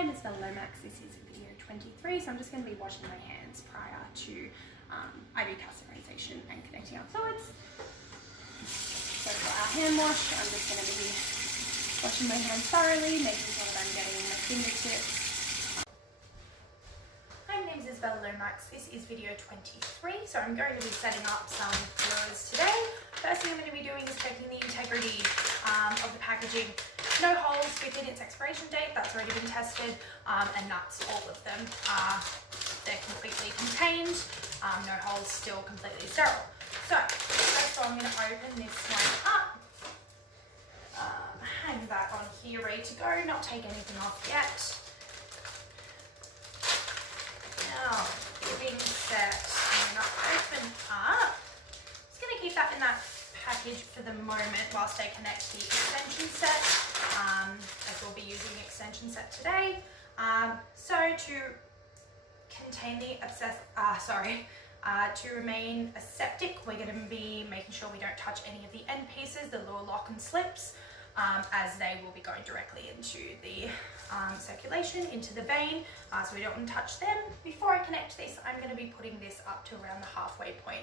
Hi, Ms. Lomax. This is video 23, so I'm just going to be washing my hands prior to IV catheterization and connecting our fluids. So for our hand wash, I'm just going to be washing my hands thoroughly, making sure that I'm getting my fingertips. Hi, my name is Lomax. This is video 23, so I'm going to be setting up some fluids today. First thing I'm going to be doing is checking the integrity of the packaging. No holes within its expiration date, that's already been tested, and that's all of them. They're completely contained, no holes, still completely sterile. So, first of all, I'm going to open this one up, hang that on here ready to go, not take anything off yet. Now, being set, I'm going to open up. Just going to keep that in that package for the moment whilst I connect the extension set, as we'll be using the extension set today. So to contain the to remain aseptic, we're going to be making sure we don't touch any of the end pieces, the little lock and slips, as they will be going directly into the circulation, into the vein, so we don't want to touch them. Before I connect this, I'm going to be putting this up to around the halfway point.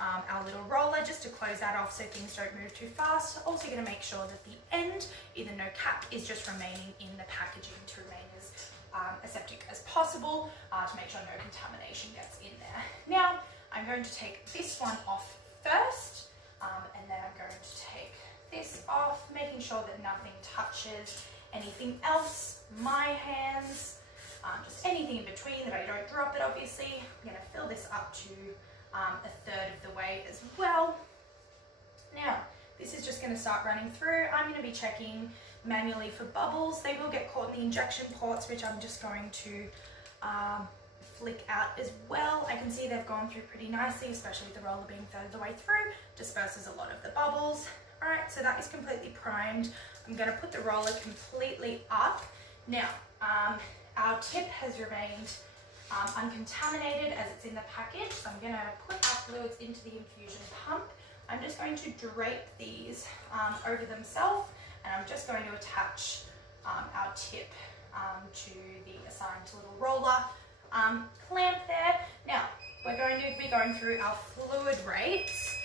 Our little roller, just to close that off so things don't move too fast. Also going to make sure that the end, either no cap, is just remaining in the packaging to remain as aseptic as possible, to make sure no contamination gets in there. Now, I'm going to take this one off first, and then I'm going to take this off, making sure that nothing touches anything else, my hands, just anything in between, that I don't drop it obviously. I'm going to fill this up to a third of the way as well. Now, this is just going to start running through. I'm going to be checking manually for bubbles. They will get caught in the injection ports, which I'm just going to flick out as well. I can see they've gone through pretty nicely, especially with the roller being a third of the way through, disperses a lot of the bubbles. All right, so that is completely primed. I'm going to put the roller completely up. Now, our tip has remained uncontaminated as it's in the package, so I'm going to put our fluids into the infusion pump. I'm just going to drape these over themselves, and I'm just going to attach our tip to the assigned little roller clamp there. Now, we're going to be going through our fluid rates.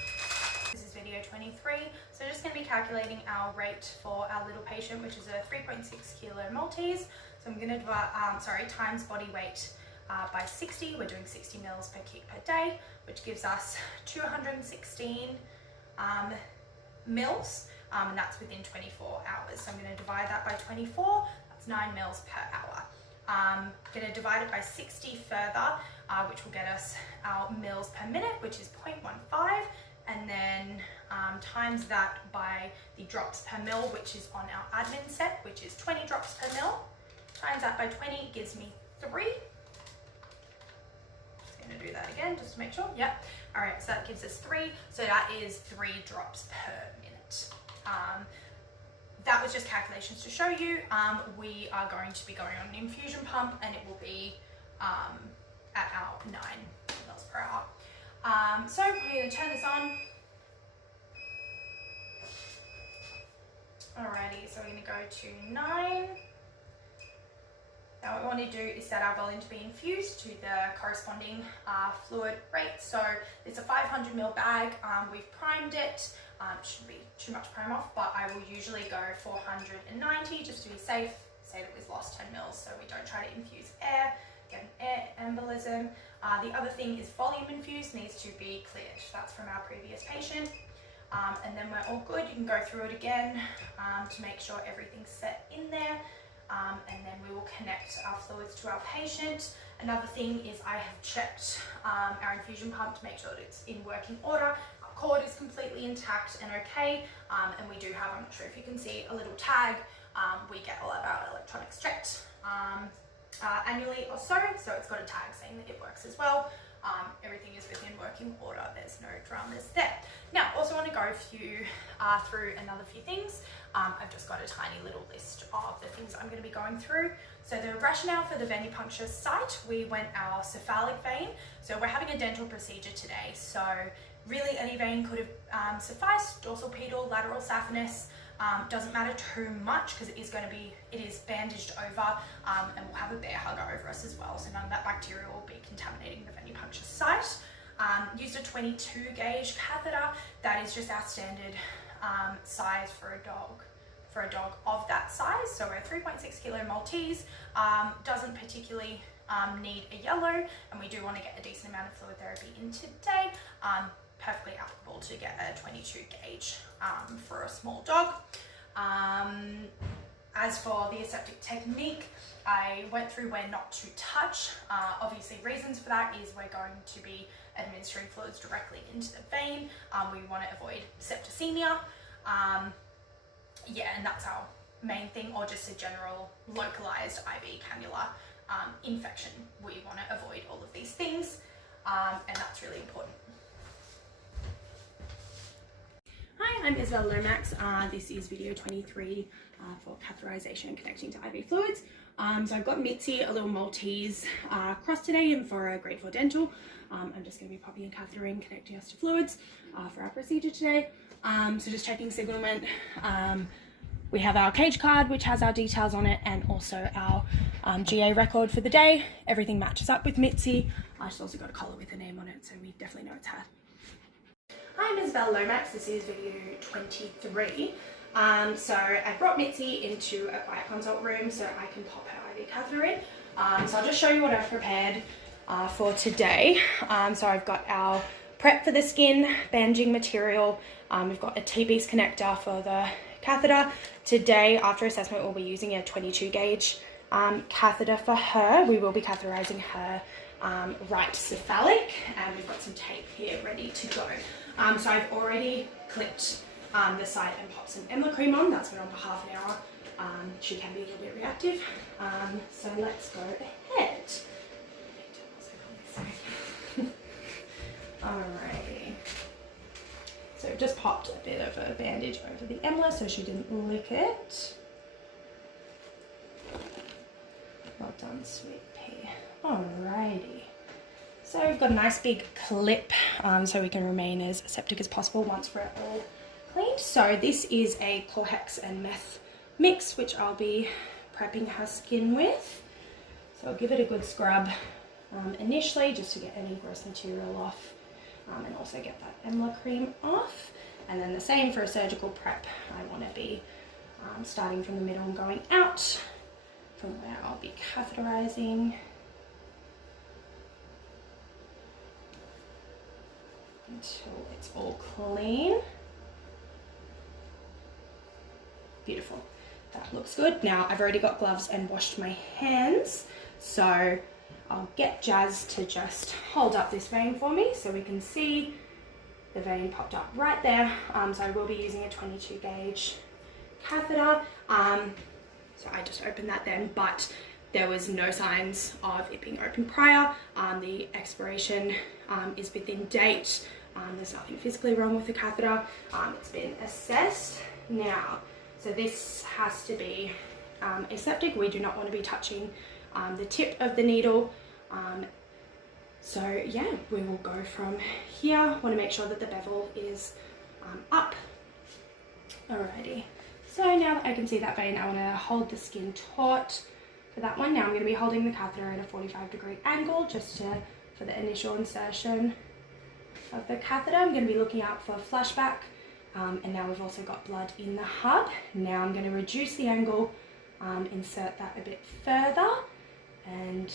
This is video 23, so just going to be calculating our rate for our little patient, which is a 3.6 kilo Maltese. So I'm going to divide, times body weight by 60. We're doing 60 mils per kick per day, which gives us 216 mils, and that's within 24 hours. So I'm going to divide that by 24, that's 9 mils per hour. I'm going to divide it by 60 further, which will get us our mils per minute, which is 0.15, and then times that by the drops per mil, which is on our admin set, which is 20 drops per mil. Times that by 20 gives me 3. Going to do that again just to make sure. Yep. All right, so that gives us 3, so that is 3 drops per minute. That was just calculations to show you. We are going to be going on an infusion pump, and it will be at our 9 mils per hour. So we're going to turn this on. Alrighty, so we're going to go to 9. Now what we want to do is set our volume to be infused to the corresponding fluid rate. So it's a 500 ml bag. We've primed it. Shouldn't be too much prime off, but I will usually go 490 just to be safe. Say that we've lost 10 mils, so we don't try to infuse air, get an air embolism. The other thing is volume infused needs to be cleared. That's from our previous patient. And then we're all good. You can go through it again to make sure everything's set in there. And then we will connect our fluids to our patient. Another thing is I have checked our infusion pump to make sure that it's in working order. Our cord is completely intact and okay, and we do have, I'm not sure if you can see, a little tag. We get all of our electronics checked annually or so it's got a tag saying that it works as well. Everything is within working order, there's no dramas there. Now, also want to go through another few things. I've just got a tiny little list of the things I'm going to be going through. So the rationale for the venipuncture site, we went our cephalic vein. So we're having a dental procedure today. So really any vein could have sufficed, dorsal pedal, lateral saphenous. Doesn't matter too much because it is bandaged over, and we'll have a bear hugger over us as well, so none of that bacteria will be contaminating the venipuncture site. Used a 22 gauge catheter. That is just our standard size for a dog of that size. So we're 3.6 kilo Maltese, doesn't particularly need a yellow, and we do want to get a decent amount of fluid therapy in today. Perfectly applicable to get a 22 gauge for a small dog. As for the aseptic technique, I went through where not to touch. Obviously, reasons for that is we're going to be administering fluids directly into the vein. We want to avoid septicemia. Yeah, and that's our main thing, or just a general localized IV cannula infection. We want to avoid all of these things, and that's really important. Hi, I'm Isabel Lomax. This is video 23 for catheterization and connecting to IV fluids. So I've got Mitzi, a little Maltese, cross today and for a grade 4 dental. I'm just going to be popping a catheter in, connecting us to fluids for our procedure today. So just checking signalment. We have our cage card, which has our details on it, and also our GA record for the day. Everything matches up with Mitzi. She's also got a collar with her name on it, so we definitely know it's her. Hi, I'm Isabel Lomax. This is video 23. So I brought Mitzi into a quiet consult room so I can pop her IV catheter in. So I'll just show you what I've prepared for today. So I've got our prep for the skin, bandaging material. We've got a T-piece connector for the catheter. Today, after assessment, we'll be using a 22 gauge catheter for her. We will be catheterizing her right cephalic, and we've got some tape here ready to go. So I've already clipped the site and popped some Emla cream on. That's been on for half an hour. She can be a little bit reactive. So let's go ahead. Alrighty. So just popped a bit of a bandage over the Emla so she didn't lick it. Well done, sweet pea. Alrighty. So we've got a nice big clip so we can remain as aseptic as possible once we're all cleaned. So this is a Chlorhex and meth mix, which I'll be prepping her skin with. So I'll give it a good scrub initially just to get any gross material off, and also get that Emla cream off. And then the same for a surgical prep. I want to be starting from the middle and going out from where I'll be catheterizing until it's all clean. Beautiful. That looks good. Now I've already got gloves and washed my hands, so I'll get Jazz to just hold up this vein for me so we can see the vein popped up right there. So I will be using a 22 gauge catheter. So I just opened that then, but there was no signs of it being open prior. The expiration is within date. There's nothing physically wrong with the catheter. It's been assessed. Now, so this has to be aseptic. We do not want to be touching the tip of the needle. So yeah, we will go from here. Want to make sure that the bevel is up. Alrighty. So now that I can see that vein, I want to hold the skin taut for that one. Now I'm going to be holding the catheter at a 45-degree angle just for the initial insertion of the catheter. I'm going to be looking out for flashback, and now we've also got blood in the hub. Now I'm going to reduce the angle, insert that a bit further, and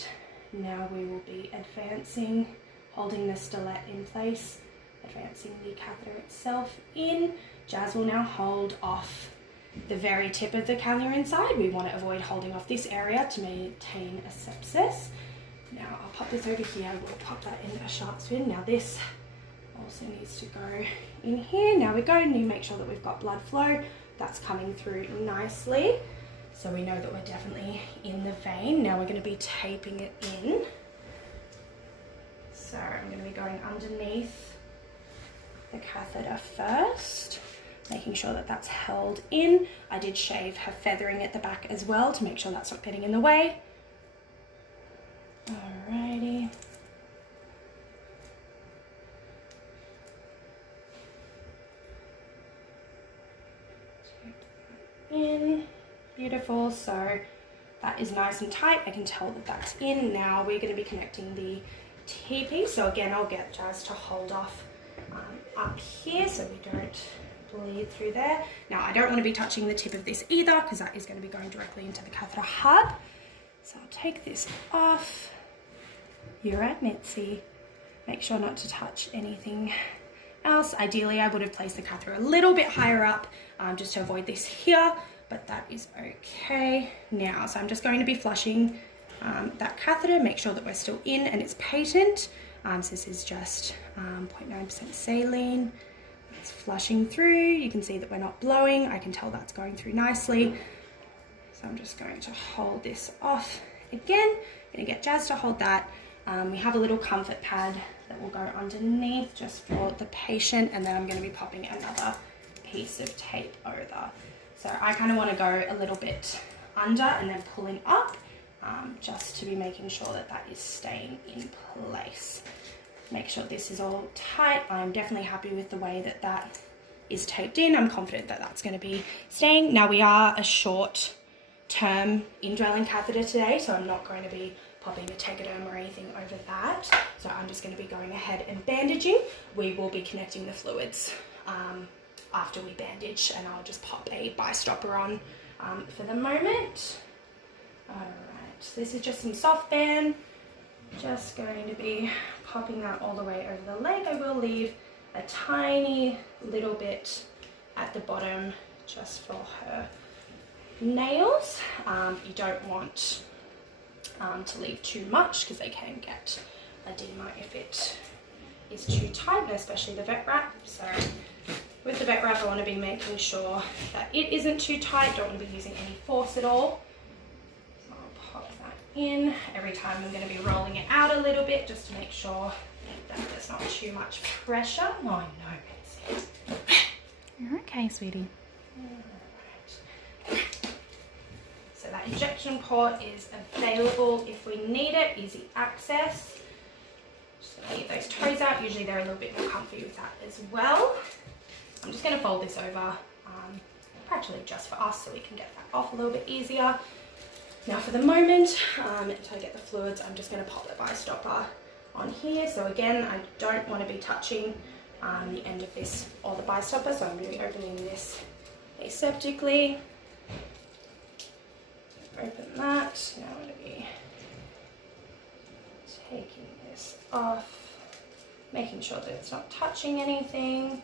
now we will be advancing, holding the stellette in place, advancing the catheter itself in. Jazz will now hold off the very tip of the cannula inside. We want to avoid holding off this area to maintain a sepsis. Now I'll pop this over here, we'll pop that in a sharp spin. Now this also needs to go in here. Now we go and you make sure that we've got blood flow. That's coming through nicely. So we know that we're definitely in the vein. Now we're going to be taping it in. So I'm going to be going underneath the catheter first, making sure that that's held in. I did shave her feathering at the back as well to make sure that's not getting in the way. Alrighty. Tape in. Beautiful. So that is nice and tight. I can tell that that's in. Now we're going to be connecting the T-piece. So again, I'll get Jazz to hold off up here so we don't bleed through there. Now I don't want to be touching the tip of this either because that is going to be going directly into the catheter hub. So I'll take this off. You're right, Mitzi. Make sure not to touch anything else. Ideally, I would have placed the catheter a little bit higher up just to avoid this here, but that is okay now. So I'm just going to be flushing that catheter, make sure that we're still in and it's patent. So this is just 0.9% saline. It's flushing through. You can see that we're not blowing. I can tell that's going through nicely. So I'm just going to hold this off again. I'm going to get Jazz to hold that. We have a little comfort pad that will go underneath just for the patient, and then I'm going to be popping another piece of tape over. So I kind of want to go a little bit under and then pulling up just to be making sure that that is staying in place. Make sure this is all tight. I'm definitely happy with the way that that is taped in. I'm confident that that's going to be staying. Now we are a short term indwelling catheter today, so I'm not going to be popping a tegaderm or anything over that. So I'm just going to be going ahead and bandaging. We will be connecting the fluids after we bandage, and I'll just pop a bi-stopper on for the moment. Alright, so this is just some soft band. Just going to be popping that all the way over the leg. I will leave a tiny little bit at the bottom just for her nails. You don't want to leave too much because they can get edema if it is too tight, and especially the vet wrap. So with the vet wrap, I want to be making sure that it isn't too tight. Don't want to be using any force at all. So I'll pop that in. Every time I'm going to be rolling it out a little bit just to make sure that there's not too much pressure. Oh no, it's it. You're okay, sweetie. Alright. So that injection port is available if we need it, easy access. Just going to leave those toes out. Usually they're a little bit more comfy with that as well. I'm just going to fold this over, practically just for us, so we can get that off a little bit easier. Now for the moment, until I get the fluids, I'm just going to pop the bi-stopper on here. So again, I don't want to be touching the end of this or the bi-stopper, so I'm going to be opening this aseptically. Open that. Now I'm going to be taking this off, making sure that it's not touching anything.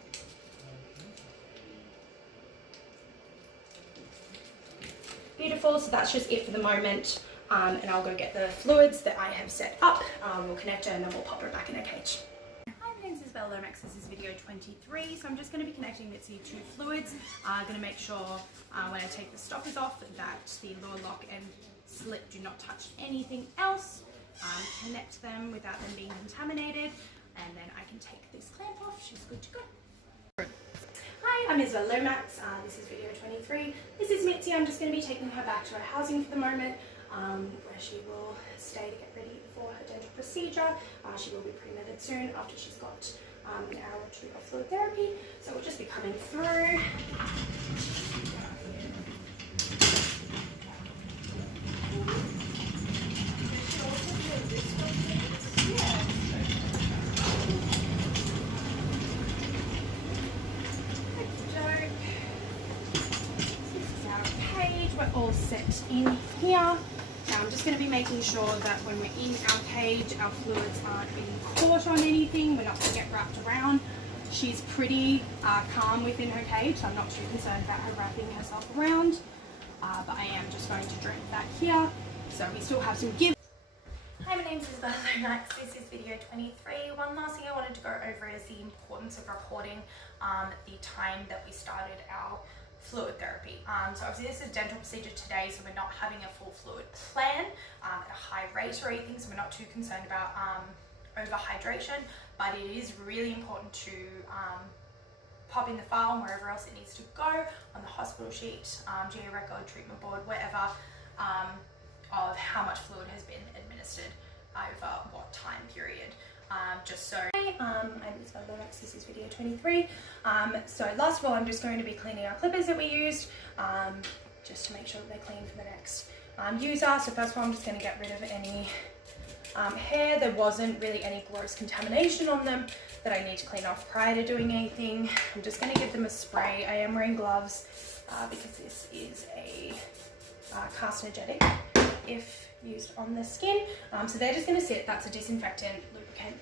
Beautiful, so that's just it for the moment, and I'll go get the fluids that I have set up. We'll connect her and then we'll pop her back in her cage. Hi, my name is Isabel Lomax. This is video 23, so I'm just going to be connecting Mitzi to fluids. I'm going to make sure when I take the stoppers off that the lower lock and slip do not touch anything else. Connect them without them being contaminated, and then I can take this clamp off. She's good to go. Hi, I'm Isabel Lomax. This is video 23. This is Mitzi. I'm just going to be taking her back to her housing for the moment, where she will stay to get ready for her dental procedure. She will be pre-medded soon after she's got an hour or two of fluid therapy. So we'll just be coming through. We're all set in here. Now I'm just going to be making sure that when we're in our cage, our fluids aren't being caught on anything. We're not going to get wrapped around. She's pretty calm within her cage, so I'm not too concerned about her wrapping herself around. But I am just going to drink that here. So we still have some give. Hi, my name is Isabel Lomax. This is video 23. One last thing I wanted to go over is the importance of recording the time that we started our fluid therapy. So obviously this is a dental procedure today, so we're not having a full fluid plan at a high rate or anything, so we're not too concerned about overhydration, but it is really important to pop in the file and wherever else it needs to go on the hospital sheet, GA record, treatment board, whatever, of how much fluid has been administered over what time period. just so. I'm Isabella Lomax, this is video 23. So last of all, I'm just going to be cleaning our clippers that we used, just to make sure that they're clean for the next user. So first of all, I'm just going to get rid of any hair. There wasn't really any gross contamination on them that I need to clean off prior to doing anything. I'm just going to give them a spray. I am wearing gloves because this is a carcinogenic if used on the skin. So they're just going to sit. That's a disinfectant, lubricant,